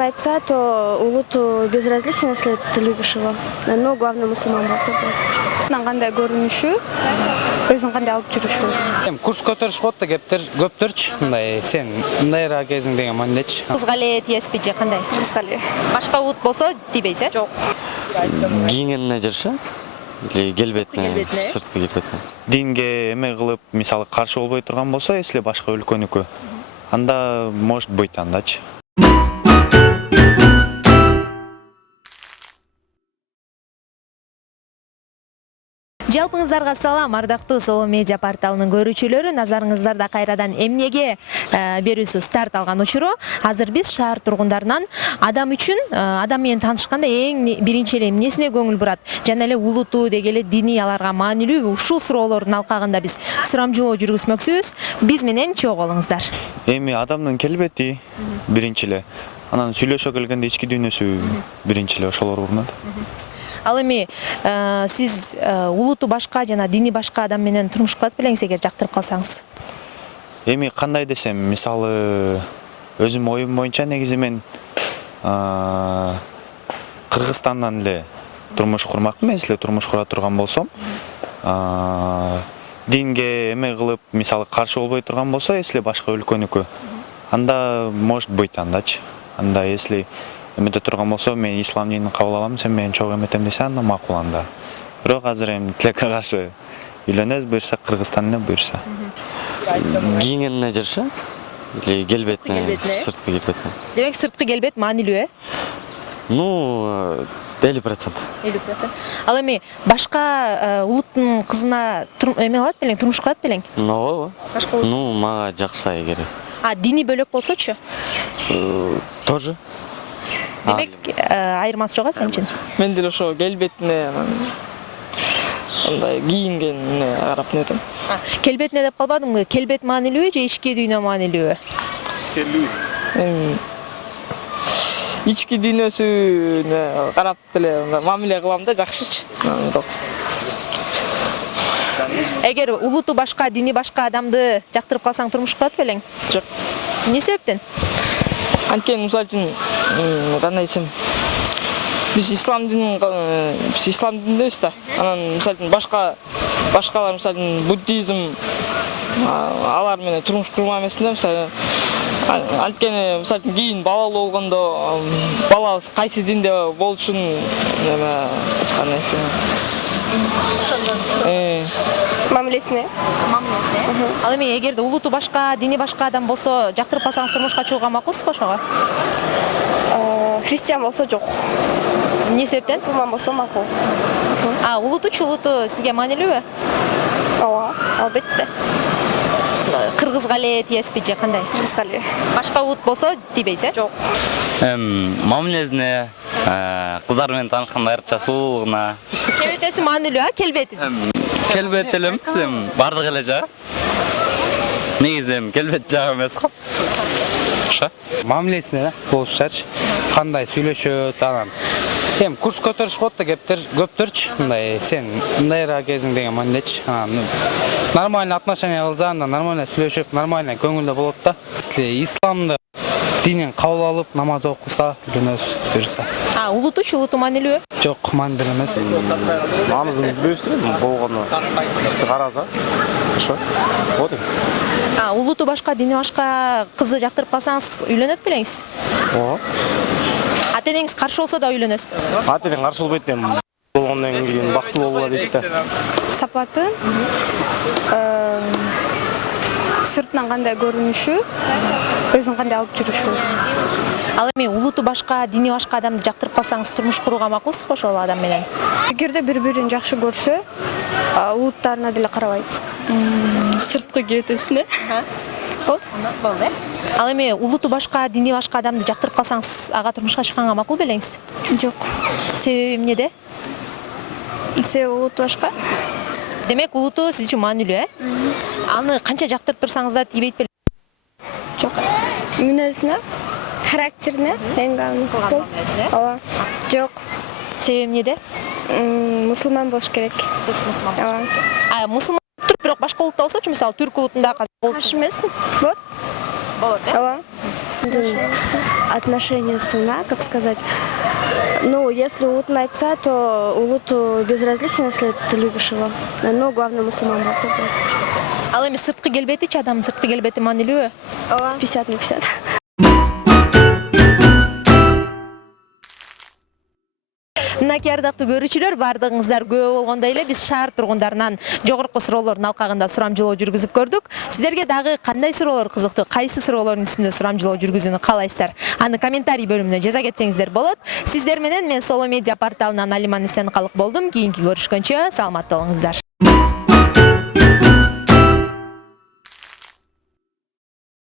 Айтса, то улуту безразлично, если ты любишь его. Но главное мусульман болса. Кандай көрүнүшү, өзүн кандай алып жүрүшү. Курс көтөрүш болот да көптөрчү. Мындай сен мындайра кезиң деген мандечи. Кызгале тиеспи же кандай? Кыргызстан. Башка улут болсо тийбейсиз, э? Жок. Кийингенине жараша или келбетине, сырткы келбетине. Динге эме кылып, мисалы каршы болбой турган болсо, если башка өлкөнүкү, анда может быть андачы. Жалпыңыздарга салам, ардактуу Соло медиа порталынын көрүүчүлөрү. Назарыңыздарда кайрадан эмнеге берүүсү старт алган учуру. Азыр биз шаар тургундарынан адам үчүн, адам менен таанышканда эң биринчи эле эмнесине көңүл бурат, жана эле улуту деги эле дини аларга маанилүү ушул суроолордун алкагында биз сурамжылоо жүргүзмөкчүбүз. Биз менен чогуу болуңуздар. Эми адамдын келбети биринчи эле, анан сүйлөшө келгенде ички дүйнөсү биринчи эле ошолор урунат. Ал эми сиз улуту башка жана дини башка адам менен турмуш кылат белеңиз, эгер жактырып калсаңыз? Эми кандай десем, мисалы өзүм оюм боюнча негизи мен Кыргызстандан эле турмуш курмакмын. Если турмуш кура турган болсом, динге эме кылып, мисалы каршы болбой турган болсо, если башка өлкөнүкү, анда может быть андачы. Анда если эмете турган болсо, мен ислам динин кабыл алам, сен менен чогуу эметем десе, анда макул анда. Бирок азыр эми тилекке каршы үйлөнөбүз, буюрса Кыргызстан эле буюрса. Кийингенине жараша или келбетине, сырткы келбетине. Демек сырткы келбет маанилүү, э? Ну, 50%. 50%. Ал эми башка улуттун кызына эме алат белең, турмуш кылат белең? Ооба. Башка улут. Ну, мага жакса эгер. Дини бөлөк болсочу? Тоже. Демек айырмасы жок, сен үчүн? Мен деле ошо келбетине, андай кийингенине карап нетем. Келбетине деп калбадыңбы? Келбет маанилүүбү же ички дүйнө маанилүүбү? Ички дүйнөсүнө карап деле мамиле кылам да, жакшычы. Эгер улуту башка, дини башка адамды жактырып калсаң турмуш кылат белең? Жок. Эмне себептен? Анткени мисалы үчүн, кандай десем, биз ислам дининdeyiz да. Анан мисалы үчүн башкалар мисалы үчүн буддизм алар менен турмуш курмак эмесмин да, мисалы. Анткени мисалы үчүн кийин балалуу болгондо балабыз кайсы динде болушун эме кандай десем. Мамилесине. Ал эми эгерде улуту башка, дини башка адам болсо, жактырып калсаңыз турмушка чыгууга макулсузбу ошого? Христиан болсо жок. Эмне себептен? Мусулман болсо макул. Улутучу улуту сизге маанилүүбү? Ооба, албетте. Кыргызга эле тиеспи же кандай? Кыргызстан. Башка улут болсо тийбейсиз, э? Жок. Мамилесине, кыздар менен таанышканда айрыкча сулуулугуна. Келбетеси маанилүү, келбети? Келбет элем кызым, бардык эле жак. Негизи келбет жак эмес го. Ошо. Мамилесине болушачы. Кандай сүйлөшөт анан. Курс көтөрүш болот да көптөрчү. Мындай сен мындайра кезиң деген мандечи. Нормально отношения кылсаң, нормально сүйлөшүп, нормально көңүлдө болот да. Если исламды динин кабыл алып, намаз окуса, үйлөнөбүз, буюрса. Улутучу улуту маанилүүбү? Жок, маанилүү эмес. Маңызын билбейбиз болгону. Бизди караса. Ошо. Вот. Улуту башка, дини башка кызды жактырып калсаңыз, үйлөнөт белеңиз? Ооба. Ата-энеңиз каршы болсо да үйлөнөсүз? Ата-энем каршы болбойт, эми болгондон кийин бактылуу болула дейт да. Сапаты, сыртынан кандай көрүнүшү, өзүн кандай алып жүрүшү. Ал эми улуту башка, дини башка адамды жактырып калсаңыз, турмуш курууга макулсузбу ошол адам менен? Эгерде бири-бирин жакшы көрсө, улуттарына деле карабайт. Сырткы келбетесине. Болду. Ал эми улуту башка, дини башка адамды жактырып калсаңыз, ага турмушка чыкканга макул белеңиз? Жок. Себеби эмнеде? Себеби улут башка. Демек улуту сиз үчүн маанилүү, э? Аны канча жактырып турсаңыз да тийбейт беле? Жок. Мүнөзүнө, характерине, эң маанилүү. Ооба. Жок. Себеби эмнеде? Мусулман болуш керек. Сиз мусулман. Ооба. Мусулман бирок башка улутта болсочу, мисалы түрк улутунда Каршы эмесмин. болот, э? Ооба. Отношения сына, как сказать. Ну, если улутун айтса, то улуту безразлично, если ты любишь его. Но главное мусульман болса. Ал эми сырткы келбетичи, адамдын сырткы келбети маанилүүбү? 50 на 50. Мынакей ардактуу көрүүчүлөр, бардыгыңыздар күбө болгондой эле биз шаар тургундарынан жогорку суроолордун алкагында сурамжылоо жүргүзүп көрдүк. Сиздерге дагы кандай суроолор кызыктуу, кайсы суроолордун үстүндө сурамжылоо жүргүзүүнү каалайсыздар? Аны комментарий бөлүмүнө жаза кетсеңиздер болот. Сиздер менен мен Solo Media порталынан Алиман Эсенкалык болдум. Кийинки көрүшкөнчө саламатта болуңуздар.